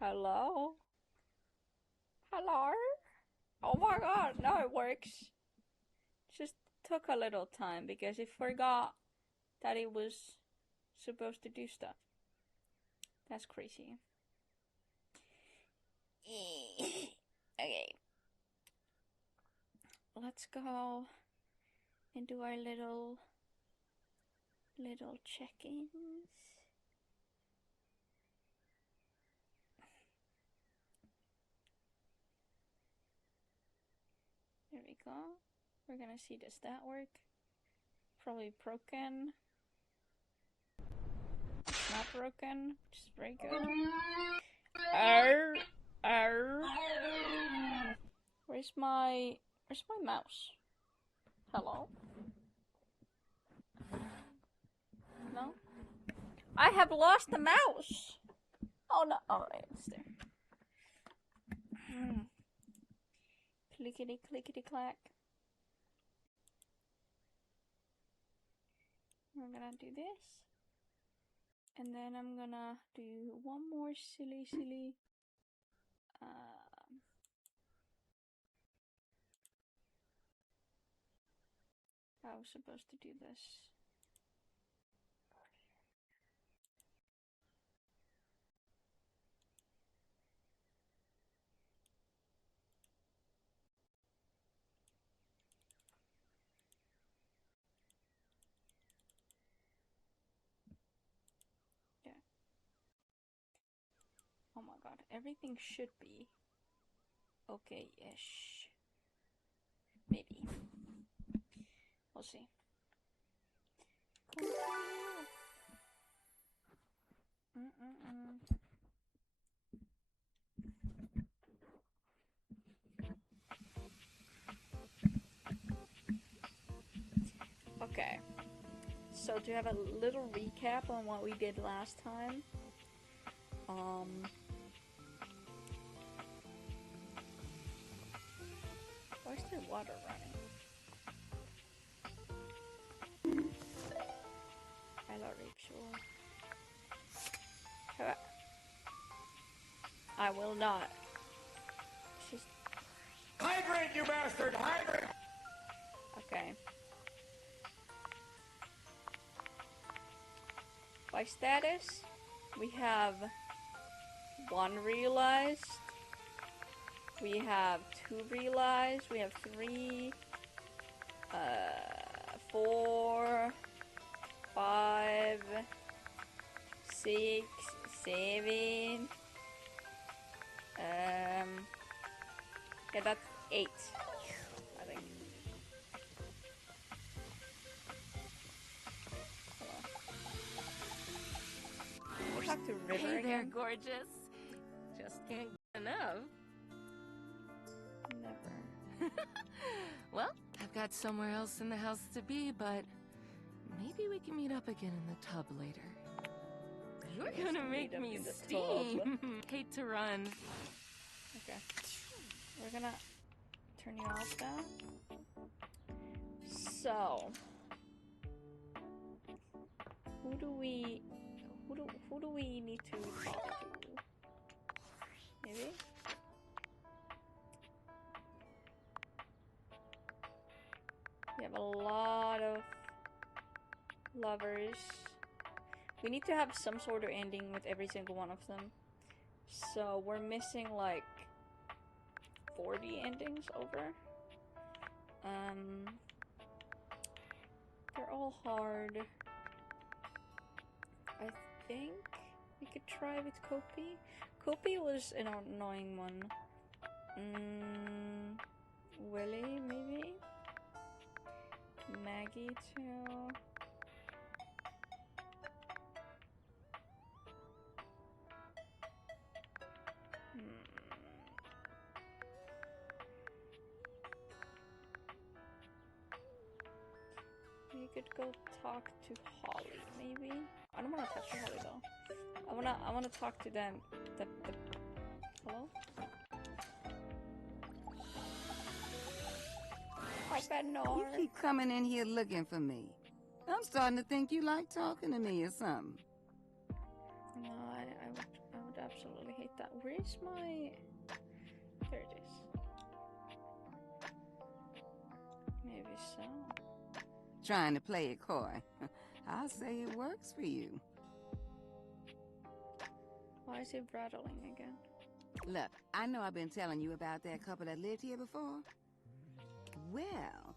Hello? Hello? Oh my god, no, it works. Just took a little time because it forgot that it was supposed to do stuff. That's crazy. Okay. Let's go and do our little check-ins. There we go. We're gonna see, does that work? Probably broken. It's not broken, which is very good. Where's my mouse? Hello? No? I have lost the mouse! Oh no, alright, it's there. Clickety clickety clack. We're gonna do this. And then I'm gonna do one more silly I was supposed to do this. Yeah. Oh my god, everything should be okay-ish. Maybe. We'll see. Okay. So to have a little recap on what we did last time. Why is there water running? Hello, Rachel. I will not. She's... Hydrate, you bastard! Hydrate! Okay. By status, we have 1 realized. We have 2 realized. We have 3, 4, 5, 6, 7. Yeah, that's 8, I think. We'll talk to River Hey there, again. gorgeous. Just can't get enough. Never. Well, I've got somewhere else in the house to be, but maybe we can meet up again in the tub later. You're gonna make me steam. Hate to run. Okay. We're gonna turn you off now. So, who do we need to talk to? Maybe? We have a lot of lovers. We need to have some sort of ending with every single one of them. So we're missing like 40 endings over. They're all hard. I think we could try with Kopi. Kopi was an annoying one. Willie, maybe? Maggie, too. We could go talk to Holly, maybe? I don't want to talk to Holly, though. I wanna talk to them. Hello? You keep coming in here looking for me. I'm starting to think you like talking to me or something. No, I would absolutely hate that. Where's my... There it is. Maybe so. Trying to play it coy. I'll say it works for you. Why is it rattling again? Look, I know I've been telling you about that couple that lived here before. Well,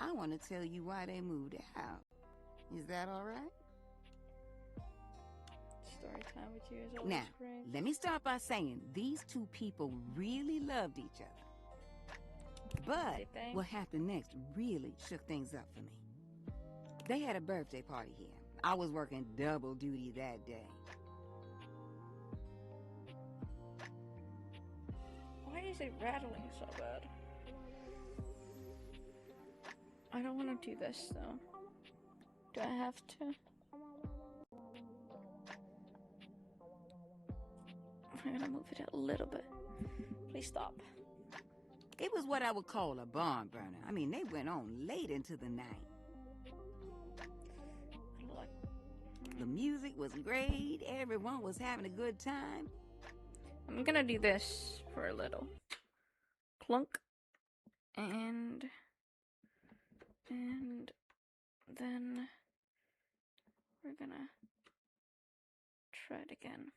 I want to tell you why they moved out. Is that all right? Story time with you is always Now, great. let me start by saying these two people really loved each other. But Did they? what happened next really shook things up for me. They had a birthday party here. I was working double duty that day. Why is it rattling so bad? I don't want to do this though. Do I have to? I'm gonna move it a little bit. Please stop. It was what I would call a barn burner. I mean, they went on late into the night. The music was great. Everyone was having a good time. I'm gonna do this for a little. Clunk. And then we're gonna try it again.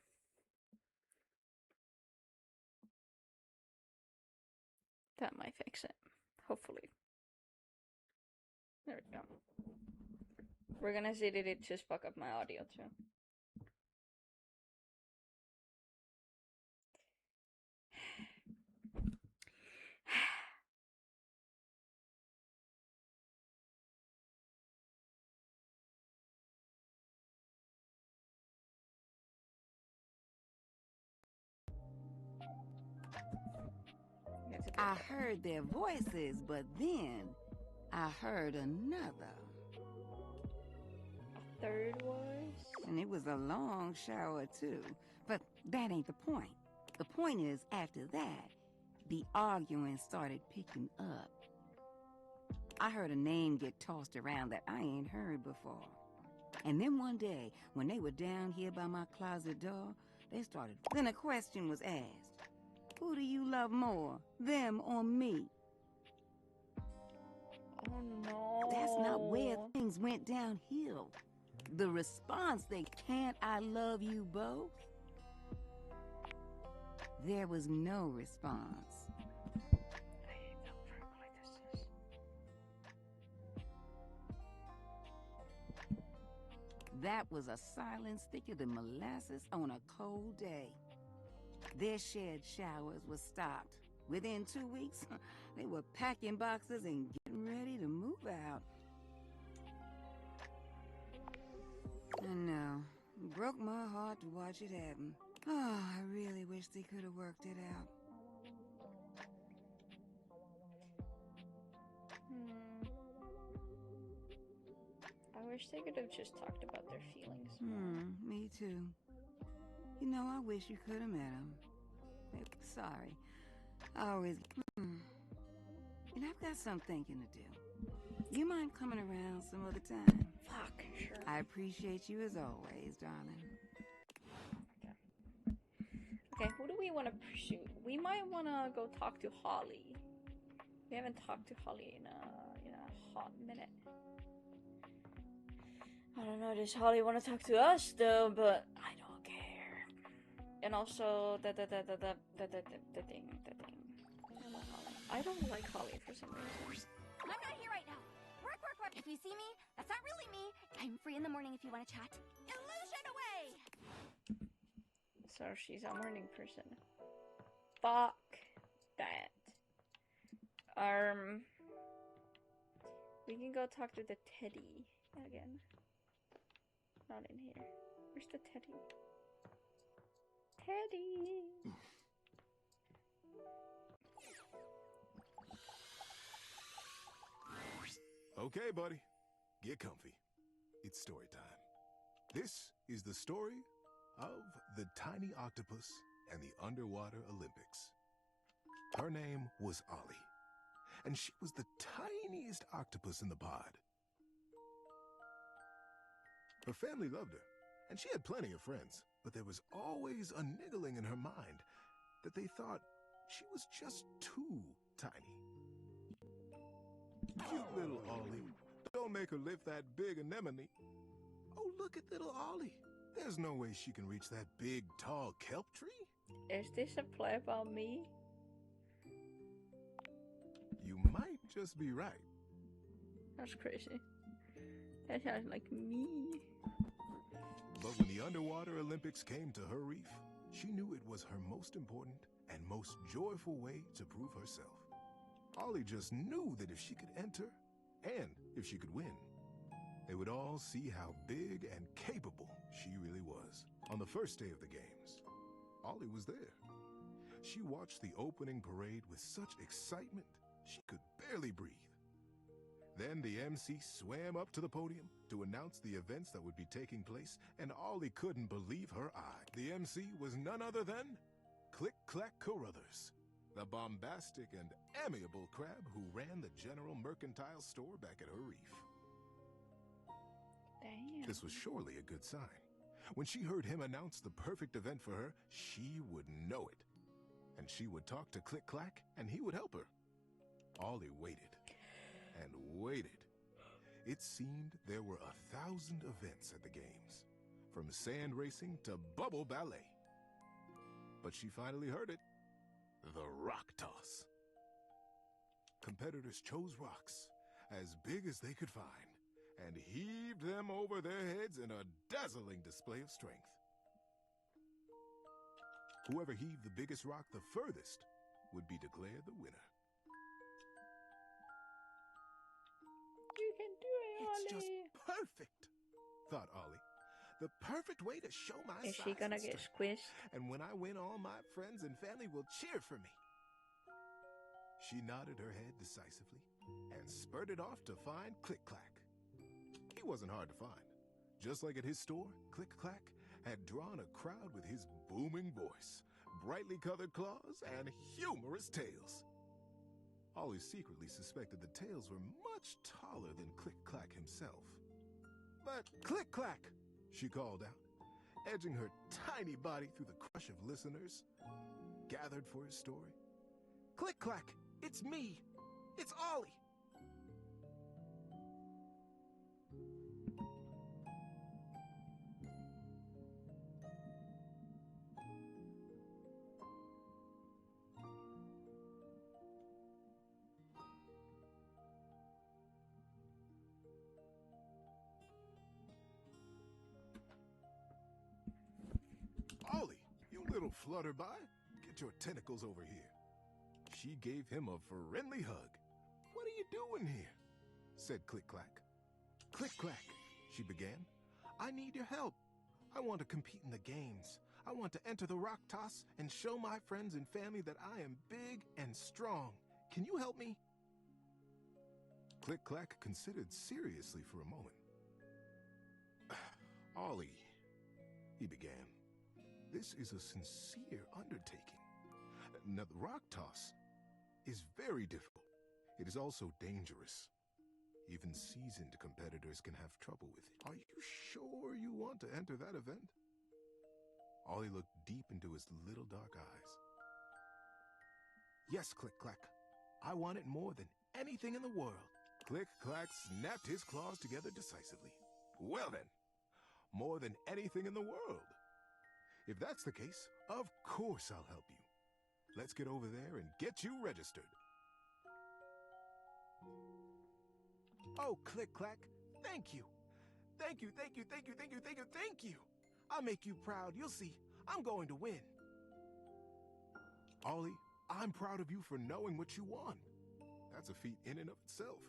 That might fix it. Hopefully. There we go. We're gonna see that it just fuck up my audio too. I heard their voices, but then I heard another. A third voice? And it was a long shower, too. But that ain't the point. The point is, after that, the arguing started picking up. I heard a name get tossed around that I ain't heard before. And then one day, when they were down here by my closet door, they started... Then a question was asked. Who do you love more, them or me? Oh no. That's not where things went downhill. The response, they can't I love you both? There was no response. I hate how verbally this is. That was a silence thicker than molasses on a cold day. Their shared showers were stopped. Within 2 weeks, they were packing boxes and getting ready to move out. I know. It broke my heart to watch it happen. Oh, I really wish they could have worked it out. I wish they could have just talked about their feelings. Me too. You know, I wish you could have met him. Sorry. I always... And I've got some thinking to do. You mind coming around some other time? Fuck, sure. I appreciate you as always, darling. Okay, who do we want to pursue? We might want to go talk to Holly. We haven't talked to Holly in a hot minute. I don't know, does Holly want to talk to us though? But I don't care. And also the thing. I don't like Holly for some reason. I'm not here right now. Work. If you see me, that's not really me. I'm free in the morning if you want to chat. Illusion away! So she's a morning person. Fuck that. We can go talk to the teddy again. Not in here. Where's the teddy? Teddy! Okay, buddy. Get comfy. It's story time. This is the story of the tiny octopus and the underwater Olympics. Her name was Ollie, and she was the tiniest octopus in the pod. Her family loved her, and she had plenty of friends. but there was always a niggling in her mind that they thought she was just too tiny. Cute little Ollie. Don't make her lift that big anemone. Oh, look at little Ollie. There's no way she can reach that big, tall kelp tree. Is this a play about me? You might just be right. That's crazy. That sounds like me. But when the underwater Olympics came to her reef, she knew it was her most important and most joyful way to prove herself. Ollie just knew that if she could enter, and if she could win, they would all see how big and capable she really was. On the first day of the games, Ollie was there. She watched the opening parade with such excitement, she could barely breathe. Then the MC swam up to the podium to announce the events that would be taking place, and Ollie couldn't believe her eye. The MC was none other than Click Clack Carruthers, the bombastic and amiable crab who ran the General Mercantile Store back at her reef. Damn. This was surely a good sign. When she heard him announce the perfect event for her, she would know it. And she would talk to Click Clack, and he would help her. Ollie waited and waited. It seemed there were 1,000 events at the games, from sand racing to bubble ballet. But she finally heard it. The rock toss. Competitors chose rocks as big as they could find and heaved them over their heads in a dazzling display of strength. Whoever heaved the biggest rock the furthest would be declared the winner. You can do it, Ollie. It's just perfect, thought Ollie. The perfect way to show my Is size she gonna and get strength. squished? And when I win, all my friends and family will cheer for me. She nodded her head decisively and spurted off to find Click Clack. He wasn't hard to find. Just like at his store, Click Clack had drawn a crowd with his booming voice, brightly colored claws, and humorous tails. Ollie secretly suspected the tails were much taller than Click Clack himself. But Click Clack, she called out, edging her tiny body through the crush of listeners gathered for his story. Click Clack, it's me. It's Ollie. Ollie, you little flutterby, get your tentacles over here. She gave him a friendly hug. What are you doing here? Said Click Clack. Click Clack, she began. I need your help. I want to compete in the games. I want to enter the rock toss and show my friends and family that I am big and strong. Can you help me? Click Clack considered seriously for a moment. Ollie, he began. This is a sincere undertaking. Now, the rock toss is very difficult. It is also dangerous. Even seasoned competitors can have trouble with it. Are you sure you want to enter that event? Ollie looked deep into his little dark eyes. Yes, Click Clack. I want it more than anything in the world. Click Clack snapped his claws together decisively. Well then, more than anything in the world. If that's the case, of course I'll help you. Let's get over there and get you registered. Oh, Click Clack, thank you. Thank you, thank you, thank you, thank you, thank you, thank you. I'll make you proud. You'll see. I'm going to win. Ollie, I'm proud of you for knowing what you want. That's a feat in and of itself.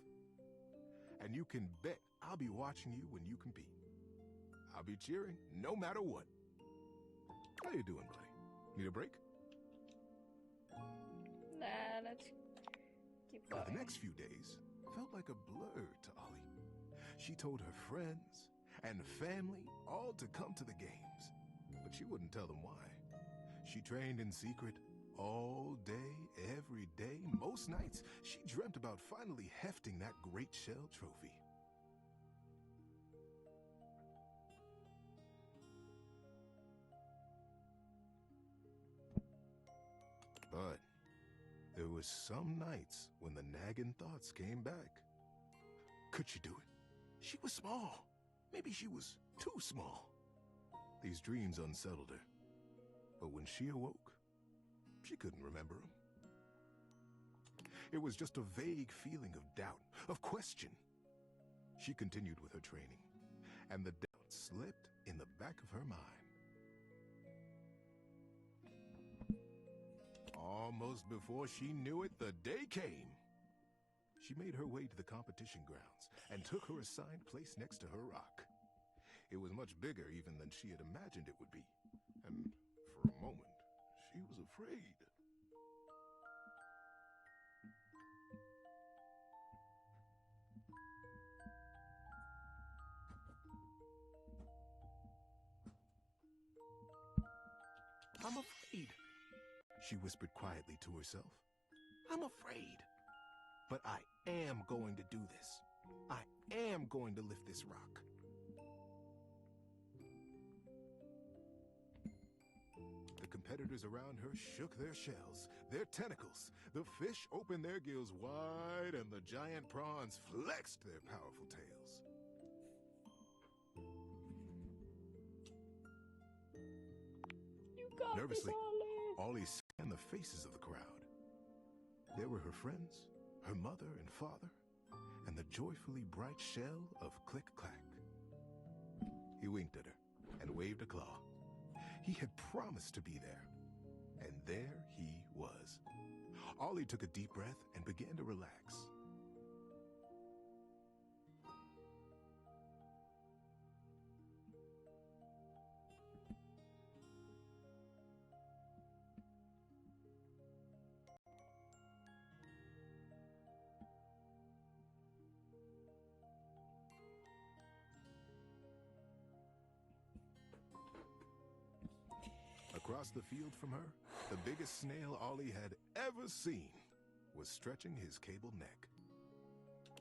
And you can bet I'll be watching you when you compete. I'll be cheering no matter what. How you doing, buddy? Need a break? Nah, let's keep Now, the going. next few days felt like a blur to Ollie. She told her friends and family all to come to the games, but she wouldn't tell them why. She trained in secret all day, every day, most nights. She dreamt about finally hefting that great shell trophy. were some nights when the nagging thoughts came back. Could she do it? She was small. Maybe she was too small. These dreams unsettled her. But when she awoke, she couldn't remember them. It was just a vague feeling of doubt, of question. She continued with her training, and the doubt slipped in the back of her mind. Almost before she knew it, the day came. She made her way to the competition grounds and took her assigned place next to her rock. It was much bigger even than she had imagined it would be, and for a moment, she was afraid. I'm afraid, she whispered quietly to herself. I'm afraid. But I am going to do this. I am going to lift this rock. The competitors around her shook their shells, their tentacles. The fish opened their gills wide, and the giant prawns flexed their powerful tails. You got Nervously, this, Ollie. Ollie scanned the faces of the crowd. There were her friends, her mother and father, and the joyfully bright shell of Click-Clack. He winked at her and waved a claw. He had promised to be there, and there he was. Ollie took a deep breath and began to relax. Across the field from her, the biggest snail Ollie had ever seen was stretching his cable neck.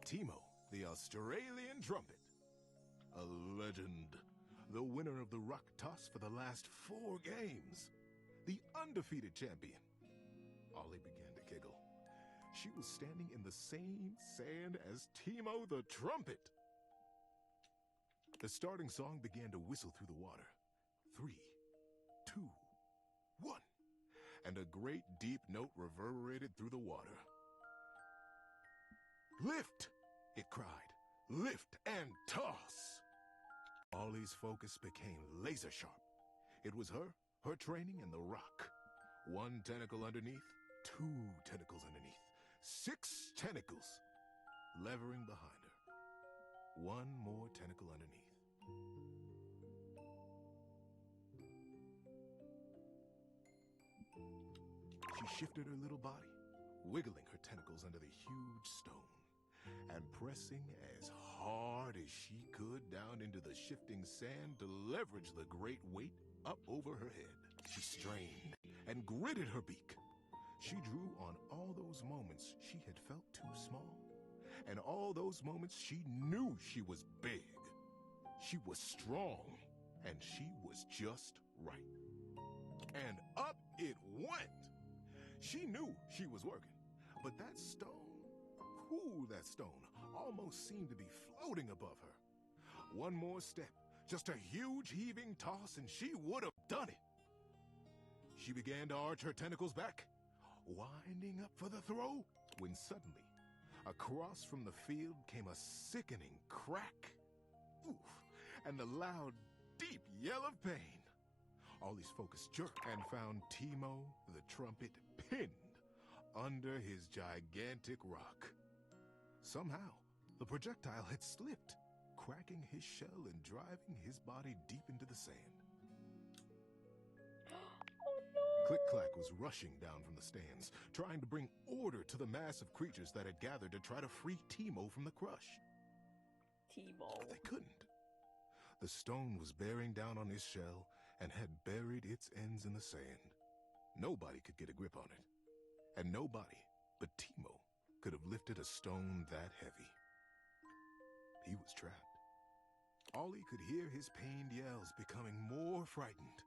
Timo, the Australian trumpet. A legend. The winner of the rock toss for the last 4 games. The undefeated champion. Ollie began to giggle. She was standing in the same sand as Timo the trumpet. The starting song began to whistle through the water. 3, 2, 1. And a great deep note reverberated through the water. Lift! It cried. Lift and toss! Ollie's focus became laser sharp. It was her training, and the rock. 1 tentacle underneath, 2 tentacles underneath, 6 tentacles levering behind her. 1 more tentacle underneath. She shifted her little body, wiggling her tentacles under the huge stone, and pressing as hard as she could down into the shifting sand to leverage the great weight up over her head. She strained and gritted her beak. She drew on all those moments she had felt too small, and all those moments she knew she was big. She was strong, and she was just right. And up it went. She knew she was working, but that stone, that stone almost seemed to be floating above her. 1 more step, just a huge heaving toss, and she would have done it. She began to arch her tentacles back, winding up for the throw, when suddenly, across from the field came a sickening crack. Oof, and the loud, deep yell of pain. Ollie's focus jerked and found Timo the trumpet pinned under his gigantic rock. Somehow, the projectile had slipped, cracking his shell and driving his body deep into the sand. Oh no! Click-Clack was rushing down from the stands, trying to bring order to the mass of creatures that had gathered to try to free Timo from the crush. Timo. But they couldn't. The stone was bearing down on his shell and had buried its ends in the sand. Nobody could get a grip on it. And nobody but Timo could have lifted a stone that heavy. He was trapped. Ollie could hear his pained yells becoming more frightened.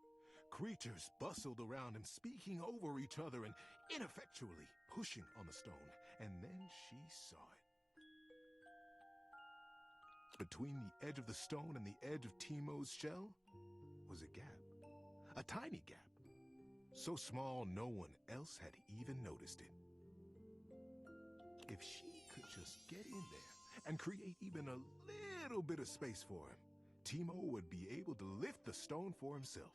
creatures bustled around him, speaking over each other and ineffectually pushing on the stone. And then she saw it. Between the edge of the stone and the edge of Teemo's shell was a gap. A tiny gap. So small no one else had even noticed it. If she could just get in there and create even a little bit of space for him, Teemo would be able to lift the stone for himself.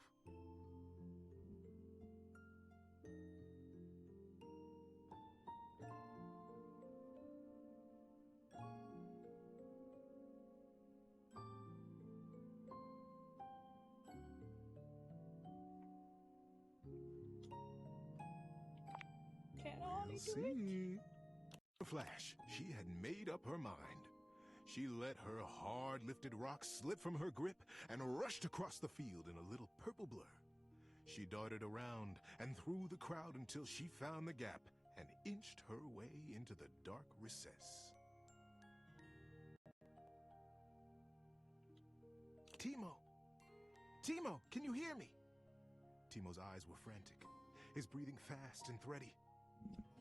Can Ollie do it? See? A flash, she had made up her mind. She let her hard-lifted rock slip from her grip and rushed across the field in a little purple blur. She darted around and through the crowd until she found the gap and inched her way into the dark recess. Teemo! Teemo, can you hear me? Teemo's eyes were frantic, his breathing fast and thready.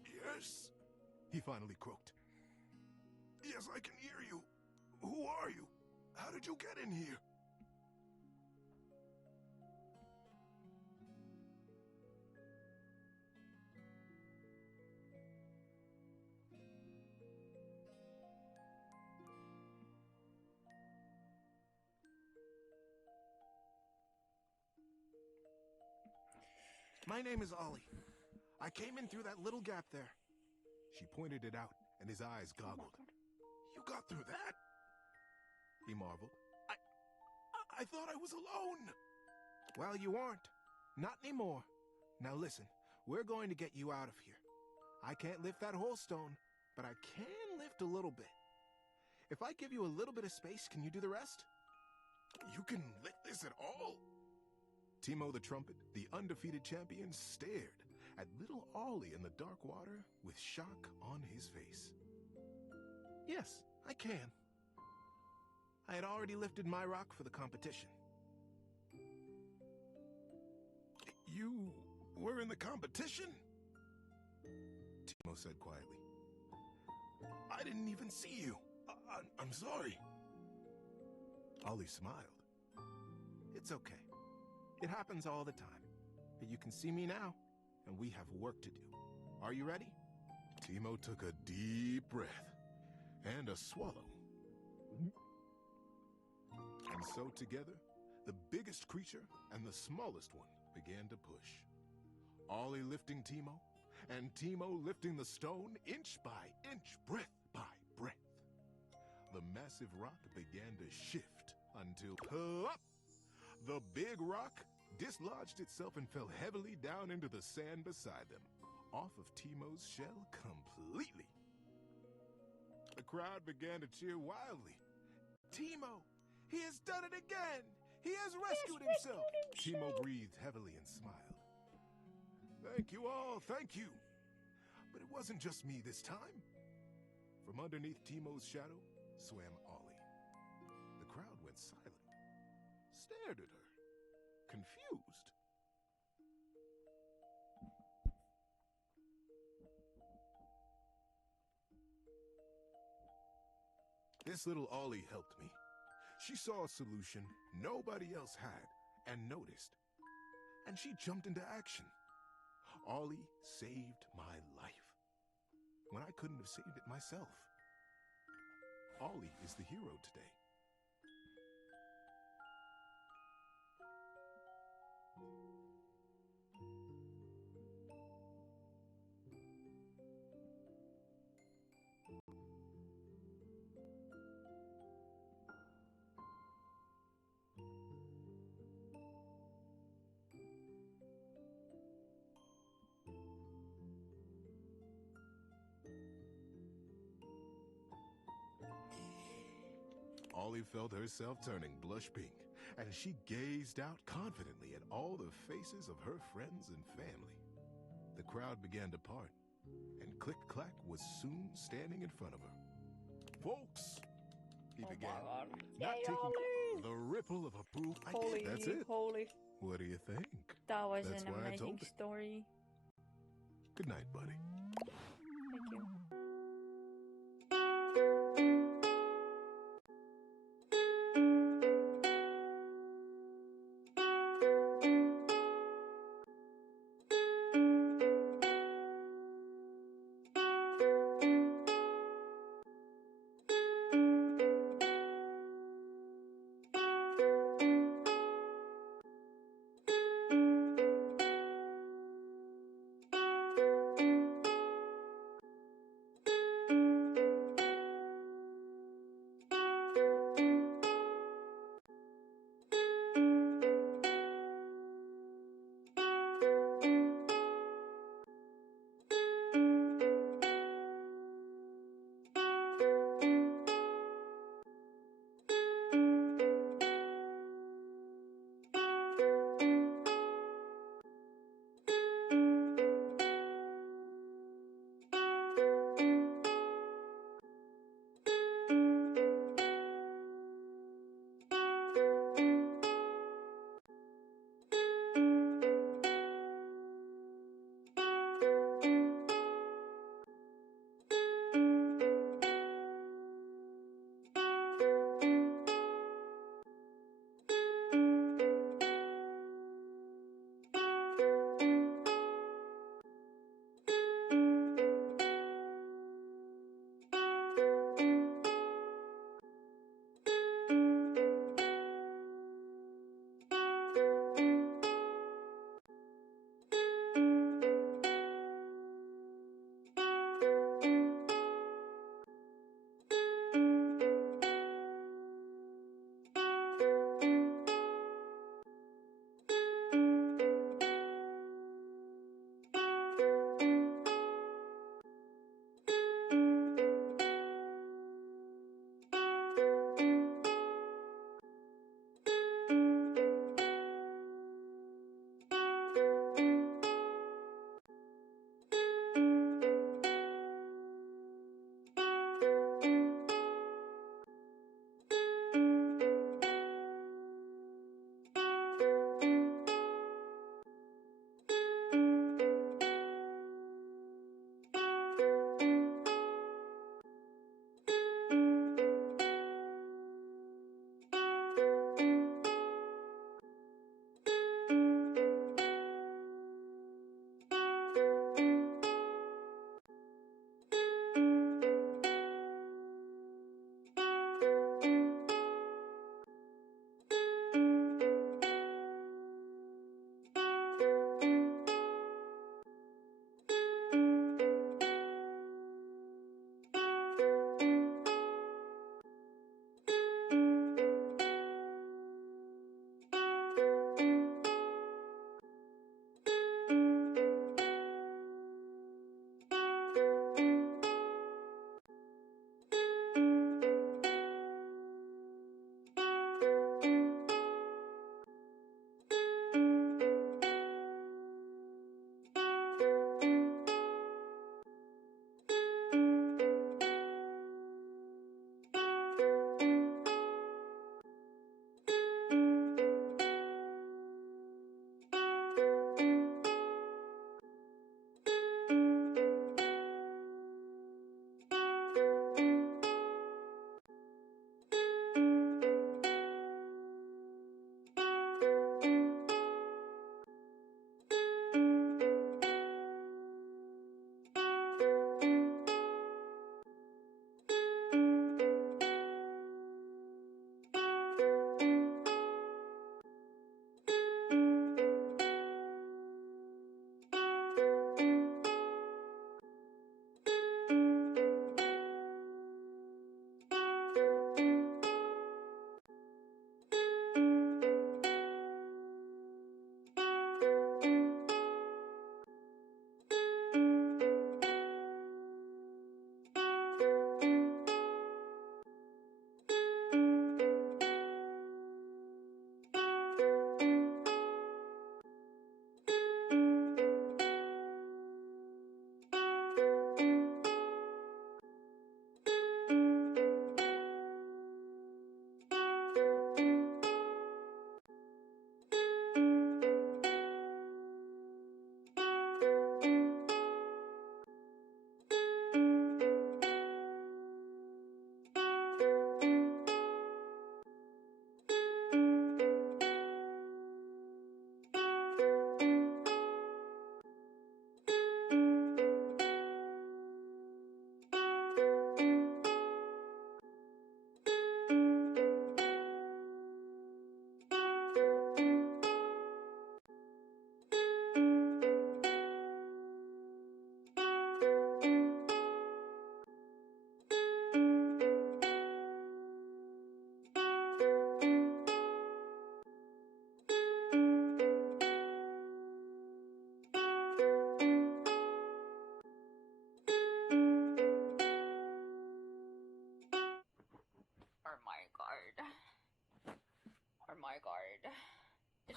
Yes, he finally croaked. Yes, I can hear you. Who are you? How did you get in here? My name is Ollie. I came in through that little gap there. She pointed it out, and his eyes goggled. You got through that? He marveled. I thought I was alone. Well, you aren't. Not anymore. Now listen, we're going to get you out of here. I can't lift that whole stone, but I can lift a little bit. If I give you a little bit of space, can you do the rest? You can lift this at all? Teemo the Trumpet, the undefeated champion, stared at little Ollie in the dark water with shock on his face. Yes, I can. I had already lifted my rock for the competition. You were in the competition? Teemo said quietly. I didn't even see you. I'm sorry. Ollie smiled. It's okay. It happens all the time. But you can see me now, and we have work to do. Are you ready? Teemo took a deep breath and a swallow. And so together, the biggest creature and the smallest one began to push. Ollie lifting Teemo, and Teemo lifting the stone inch by inch, breath by breath. The massive rock began to shift until plop! The big rock dislodged itself and fell heavily down into the sand beside them, off of Teemo's shell completely. The crowd began to cheer wildly. Teemo! He has done it again! He has rescued himself! Teemo breathed heavily and smiled. Thank you all, thank you! But it wasn't just me this time. From underneath Teemo's shadow swam Ollie. The crowd went silent, stared at her, confused. This little Ollie helped me. She saw a solution nobody else had and noticed. And she jumped into action. Ollie saved my life when I couldn't have saved it myself. Ollie is the hero today. Ollie felt herself turning blush pink, and she gazed out confidently at all the faces of her friends and family. The crowd began to part, and Click-Clack was soon standing in front of her. Folks, he began, not taking the ripple of approval. Holy, That's it. holy. What do you think? That was That's an why I amazing told it. story. Good night, buddy. Thank you.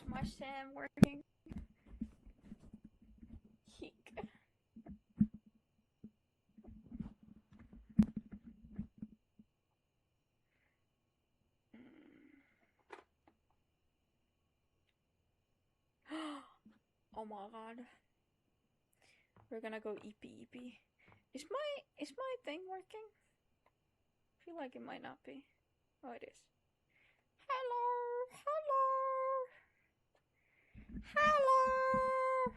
Is my Sam working? Heek. Oh my god. We're gonna go eepy eepy. Is my thing working? I feel like it might not be. Oh, it is. Hello, hello, hello.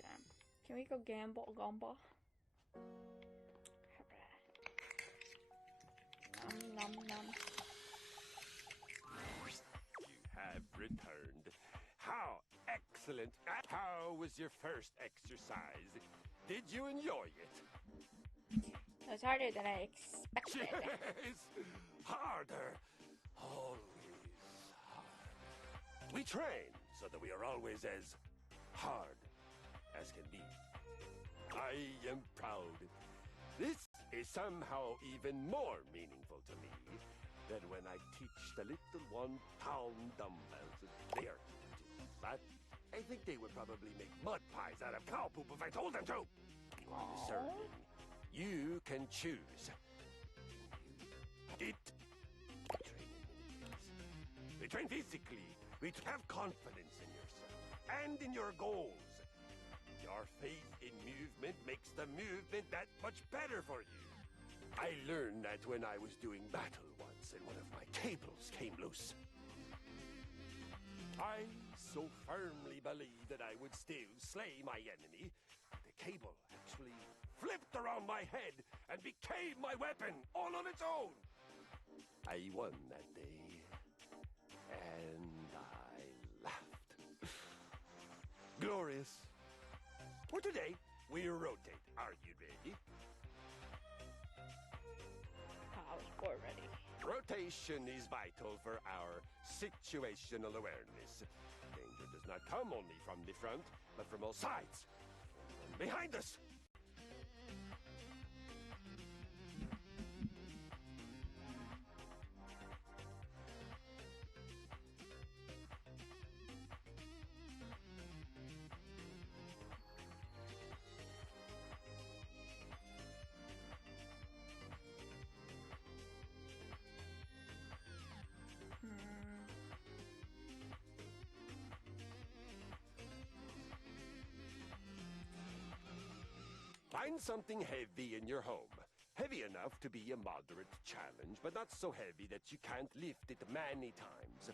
Damn. Can we go gamble gumbo? Nom nom nom. You have returned. How excellent. How was your first exercise? Did you enjoy it? It was harder than I expected. Yes! Harder. Always hard. We train so that we are always as hard as can be. I am proud. This is somehow even more meaningful to me than when I teach the little 1-pound dumbbells. They are cute, but I think they would probably make mud pies out of cow poop if I told them to. You are discerning. You can choose. It. We train physically. We have confidence in yourself and in your goals. Your faith in movement makes the movement that much better for you. I learned that when I was doing battle once and one of my cables came loose. I so firmly believed that I would still slay my enemy, the cable actually flipped around my head and became my weapon all on its own. I won that day, and I laughed. Glorious. For today, we rotate. Are you ready? I was born ready. Rotation is vital for our situational awareness. Danger does not come only from the front, but from all sides. From behind us. Find something heavy in your home. Heavy enough to be a moderate challenge, but not so heavy that you can't lift it many times.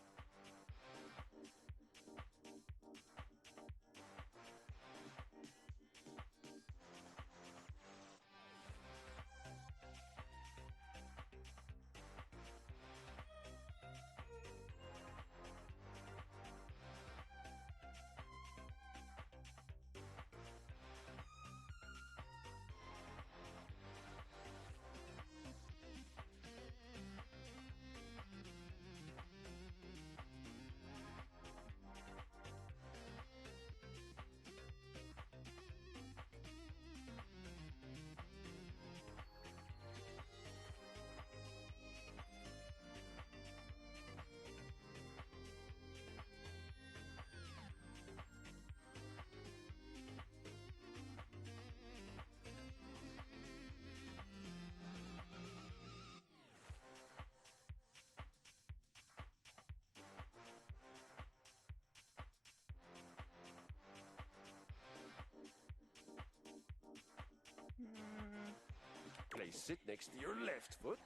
Place it next to your left foot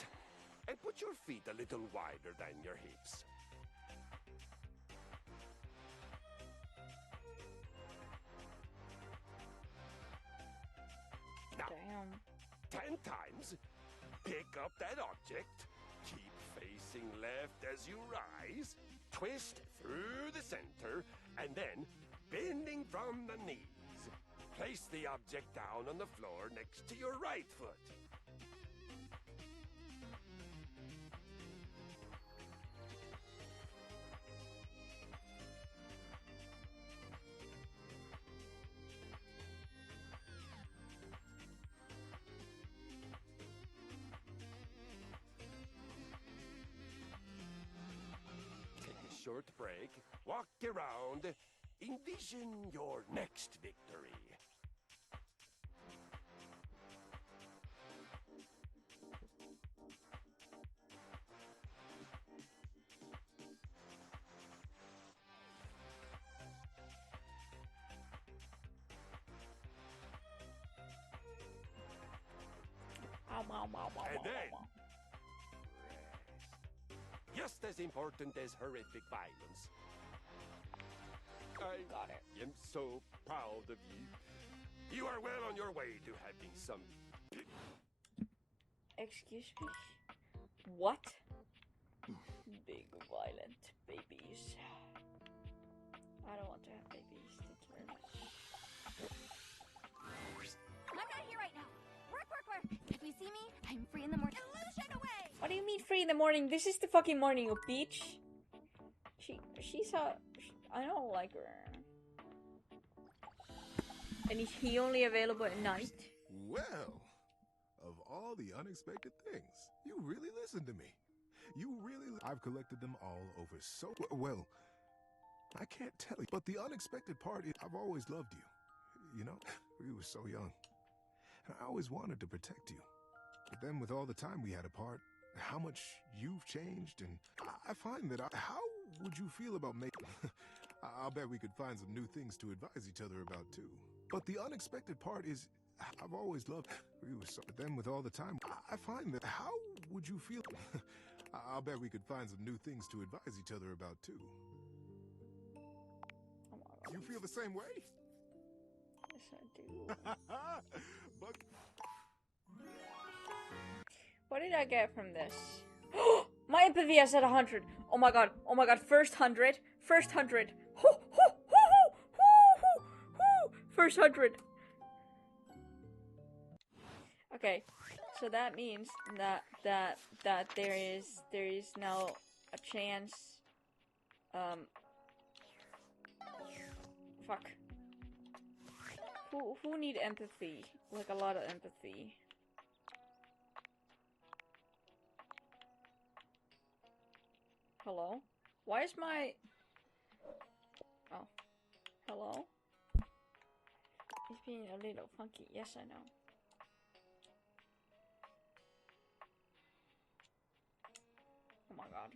and put your feet a little wider than your hips. Now, Damn. 10 times, pick up that object, keep facing left as you rise, twist through the center, and then, bending from the knees, place the object down on the floor next to your right foot. break, walk around, envision your next victory. And then, rest. Just as important as horrific violence. I am so proud of you. You are well on your way to having some... Excuse me? What? Big violent babies. I don't want to have babies. Thank you very much. I'm not here right now. Work, work, work. If you see me, I'm free in the morning. Illusion away! What do you mean free in the morning? This is the fucking morning, you bitch. She's a... I don't like her. And is he only available at night? Well, of all the unexpected things, you really listened to me. You really... I've collected them all over so... Well, I can't tell you, but the unexpected part is I've always loved you. You know, we were so young. And I always wanted to protect you. But then with all the time we had apart, how much you've changed, and I find that how would you feel about making... I'll bet we could find some new things to advise each other about, too. But the unexpected part is I've always loved... We were so... But then with all the time, I find that how would you feel... I'll bet we could find some new things to advise each other about, too. You feel the same way? Yes, I do. But... What did I get from this? My empathy is at 100. Oh my god. Oh my god. First 100. First 100. First 100. Okay. So that means that there is now a chance. Fuck. Who need empathy? Like a lot of empathy. Hello? Why is my... Oh. Hello? He's being a little funky. Yes, I know. Oh my god.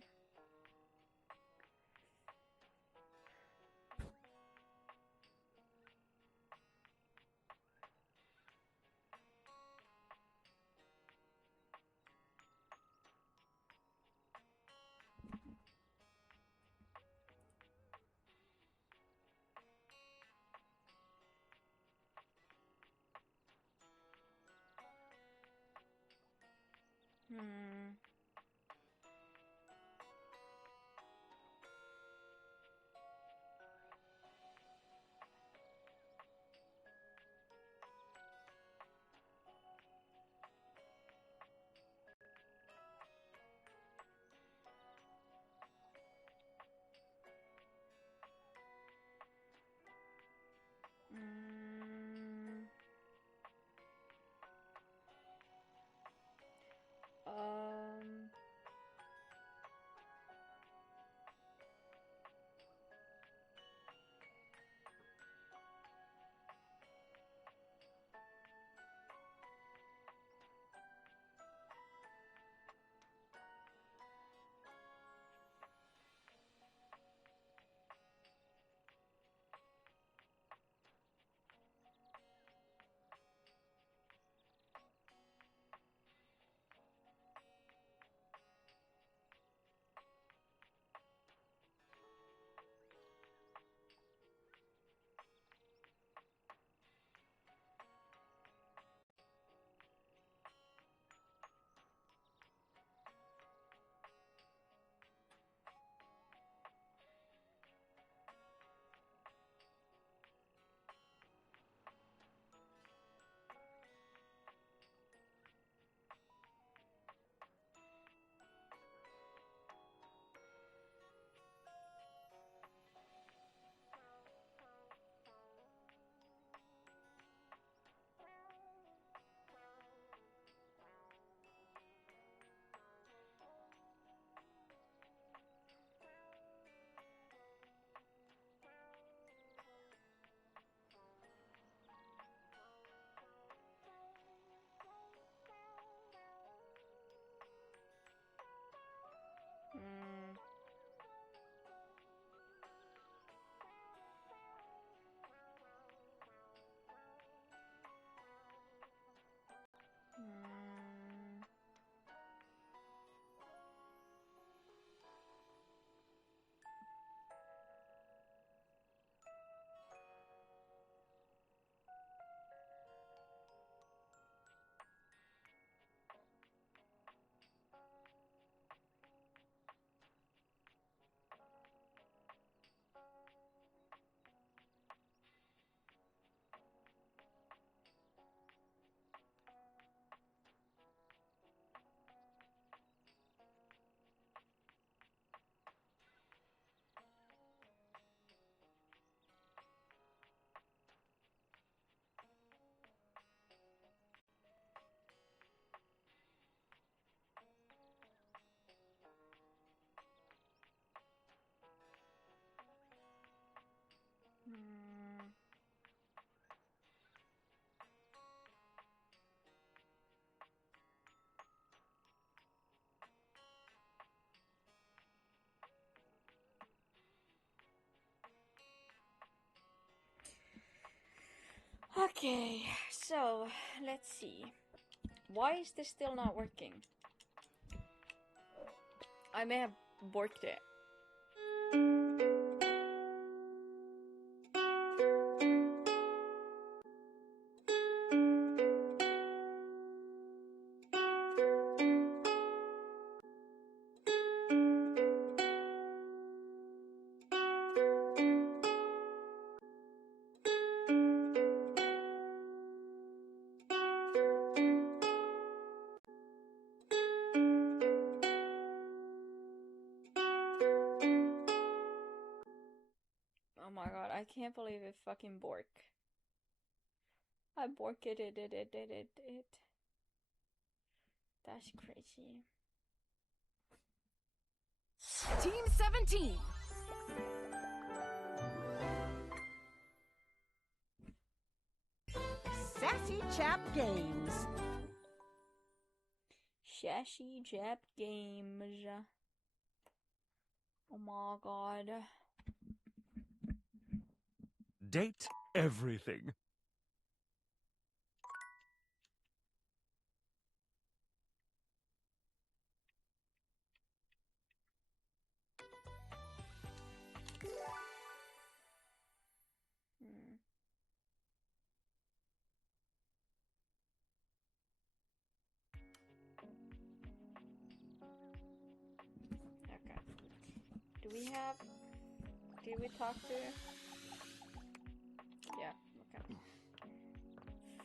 Okay, so let's see. Why is this still not working? I may have borked it. Oh my god, I can't believe it fucking bork. I borked it. That's crazy. Team 17! Sassy Chap Games. Sassy Jap Games. Oh my god. Date everything. Okay. Did we talk to? Yeah, okay.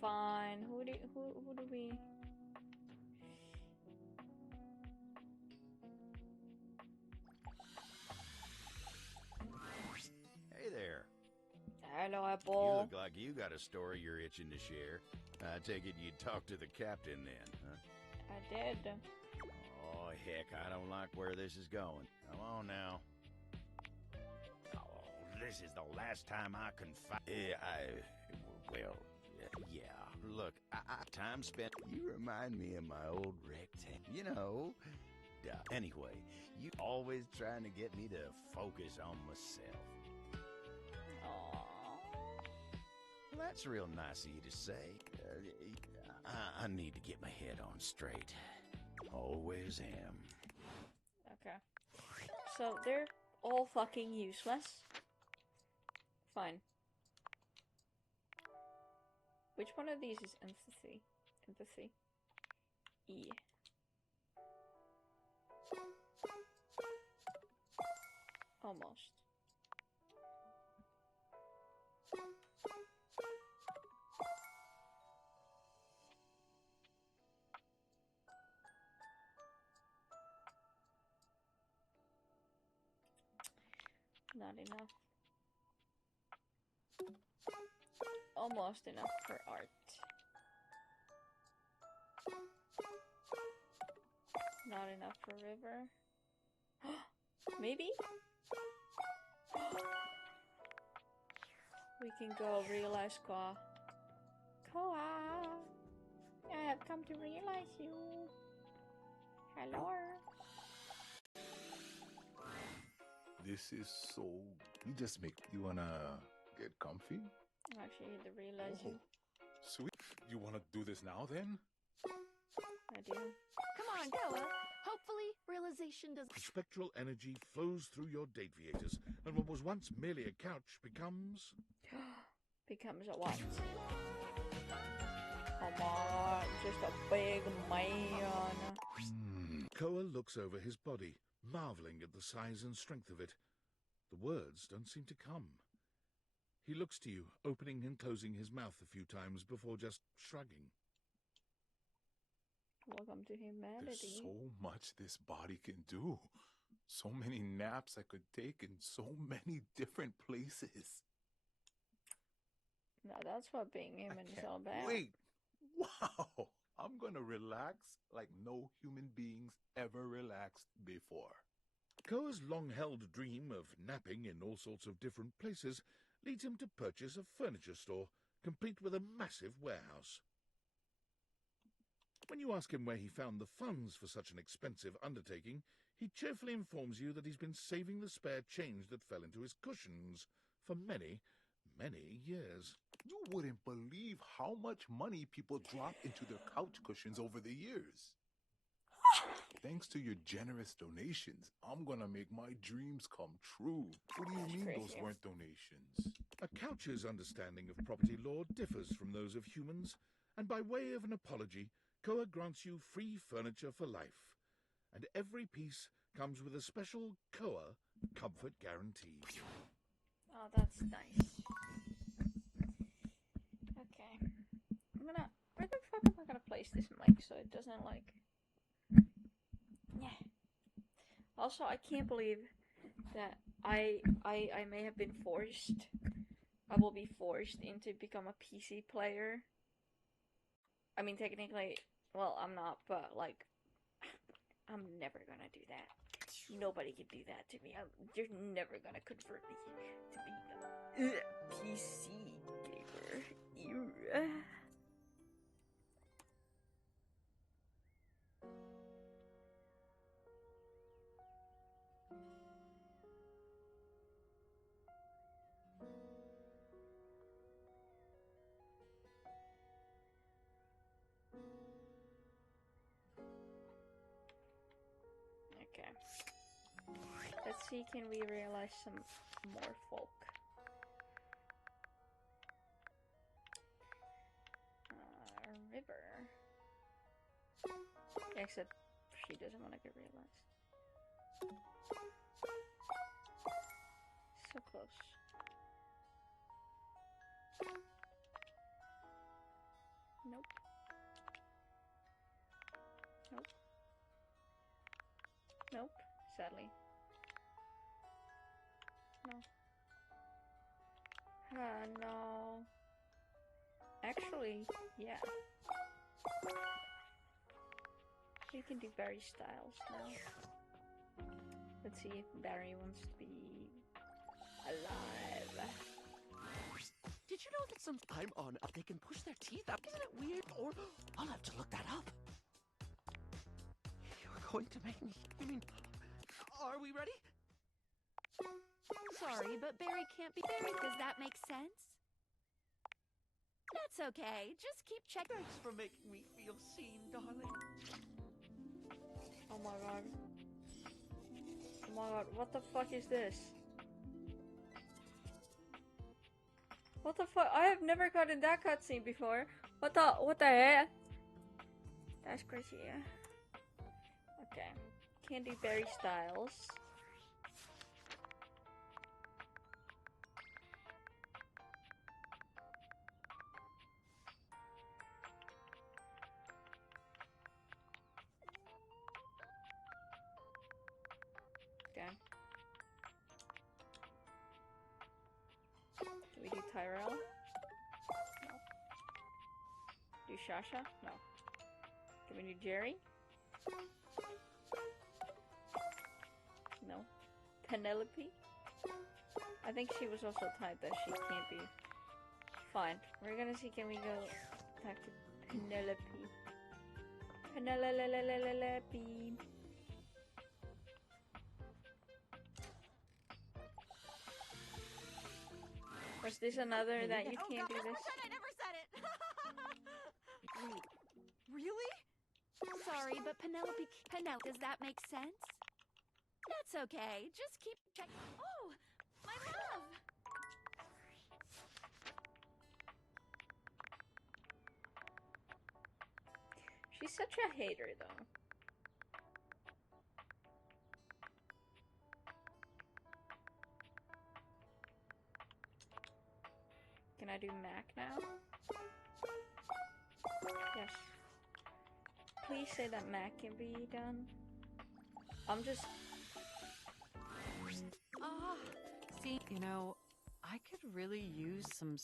Fine. Who do we? Hey there. Hello, You Apple. look like you got a story you're itching to share. I take it you'd talk to the captain then, huh? I did. Oh, heck, I don't like where this is going. Come on now. Oh, this is the last time I confide. Yeah. Look, time spent. You remind me of my old rectangle. You know. Anyway, you always trying to get me to focus on myself. Aww. Well, that's real nice of you to say. I need to get my head on straight. Always am. Okay. So they're all fucking useless. Fine. Which one of these is empathy? Empathy. E. Almost. Not enough. Almost enough for art. Not enough for river. Maybe? We can go realize Koa. Koa! I have come to realize you. Hello? This is so... You just make... You wanna get comfy? Actually, the realize you. Sweet. You want to do this now, then? I do. Come on, Koa. Hopefully, realization does. Spectral energy flows through your deviators, and what was once merely a couch becomes... Becomes a what? Come on, just a big man. Koa looks over his body, marveling at the size and strength of it. The words don't seem to come. He looks to you, opening and closing his mouth a few times before just shrugging. Welcome to humanity. There's so much this body can do. So many naps I could take in so many different places. No, that's what being human is all about. Wait! Wow! I'm gonna relax like no human beings ever relaxed before. Koa's long-held dream of napping in all sorts of different places leads him to purchase a furniture store, complete with a massive warehouse. When you ask him where he found the funds for such an expensive undertaking, he cheerfully informs you that he's been saving the spare change that fell into his cushions for many, many years. You wouldn't believe how much money people drop into their couch cushions over the years. Thanks to your generous donations, I'm gonna make my dreams come true. What do you mean those weren't donations? A couch's understanding of property law differs from those of humans, and by way of an apology, Koa grants you free furniture for life. And every piece comes with a special Koa comfort guarantee. Oh, that's nice. Okay. Where the fuck am I gonna place this mic so it doesn't like... Yeah. Also, I can't believe that I may have been forced. I will be forced into become a PC player. I mean, technically, well, I'm not, but like, I'm never gonna do that. Nobody can do that to me. You're never gonna convert me to be a PC gamer. Ew. Okay. Let's see, can we realize some more folk? River. Except she doesn't want to get realized. So close. Nope. Nope. Nope, sadly. No. No. Actually, yeah. We can do Barry Styles now. Let's see if Barry wants to be alive. Did you know that some I'm on they can push their teeth out? Isn't it weird? Or I'll have to look that up. You're going to make me. I mean, are we ready? Sorry, but Barry can't be Barry. Does that make sense? That's okay. Just keep checking. Thanks for making me feel seen, darling. Oh my god. Oh my god, what the fuck is this? What the fuck? I have never gotten that cutscene before. What the heck? That's crazy, yeah. Okay. Can't do Barry Styles. Okay. Can we do Tyrell? No. Do Shasha? No. Can we do Jerry? No. Penelope? I think she was also typed that she can't be. Fine. We're gonna see, can we go back to Penelope? Penelope. Was this another that you can't do this? I never said it. Wait, really? Sorry, but Penelope, does that make sense? That's okay. Just keep checking. Oh, my love. She's such a hater, though. Can I do Mac now? Yes. Please say that Mac can be done. I'm just... Ah, see, you know, I could really use some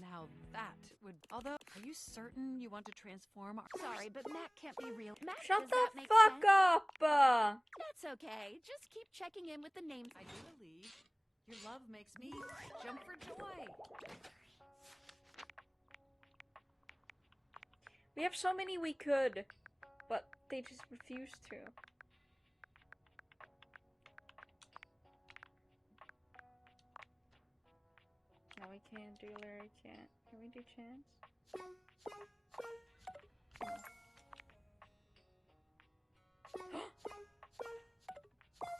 now that would... Although, are you certain you want to transform our... Sorry, but Mac can't be real. Mac, Shut does the that make fuck sense? up! That's okay. Just keep checking in with the names. I do believe your love makes me jump for joy. We have so many we could, but they just refuse to. Now we I can't. Dealer, I can't. Can we do chance?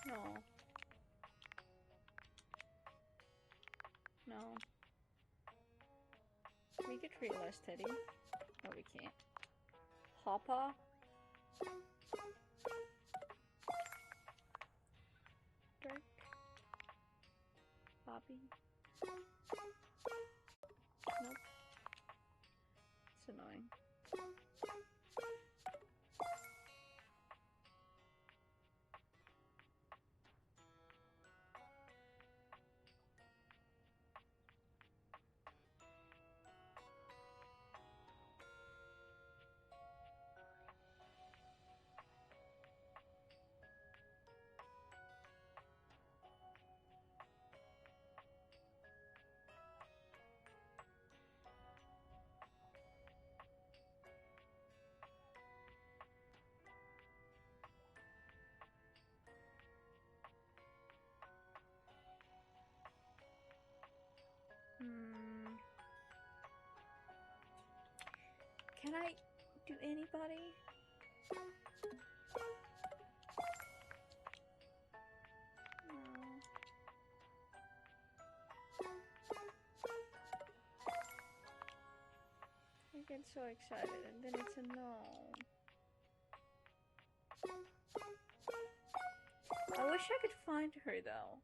No. No. We could realize Teddy. No, we can't. Hopper. Dirk. Bobby. Nope. It's annoying. Can I do anybody? No. I get so excited and then it's a no. I wish I could find her though.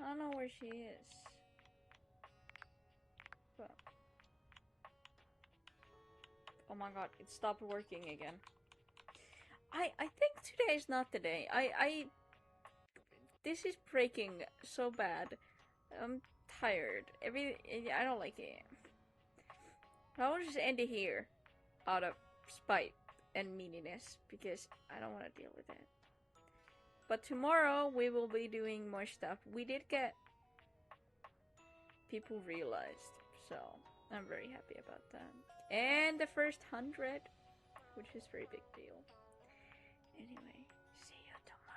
I don't know where she is. But oh my god, it stopped working again. I think today is not the day. This is breaking so bad. I'm tired. I don't like it. I will just end it here out of spite and meaniness because I don't want to deal with it. But tomorrow we will be doing more stuff. We did get people realized, so I'm very happy about that. And the first 100, which is a very big deal. Anyway, see you tomorrow.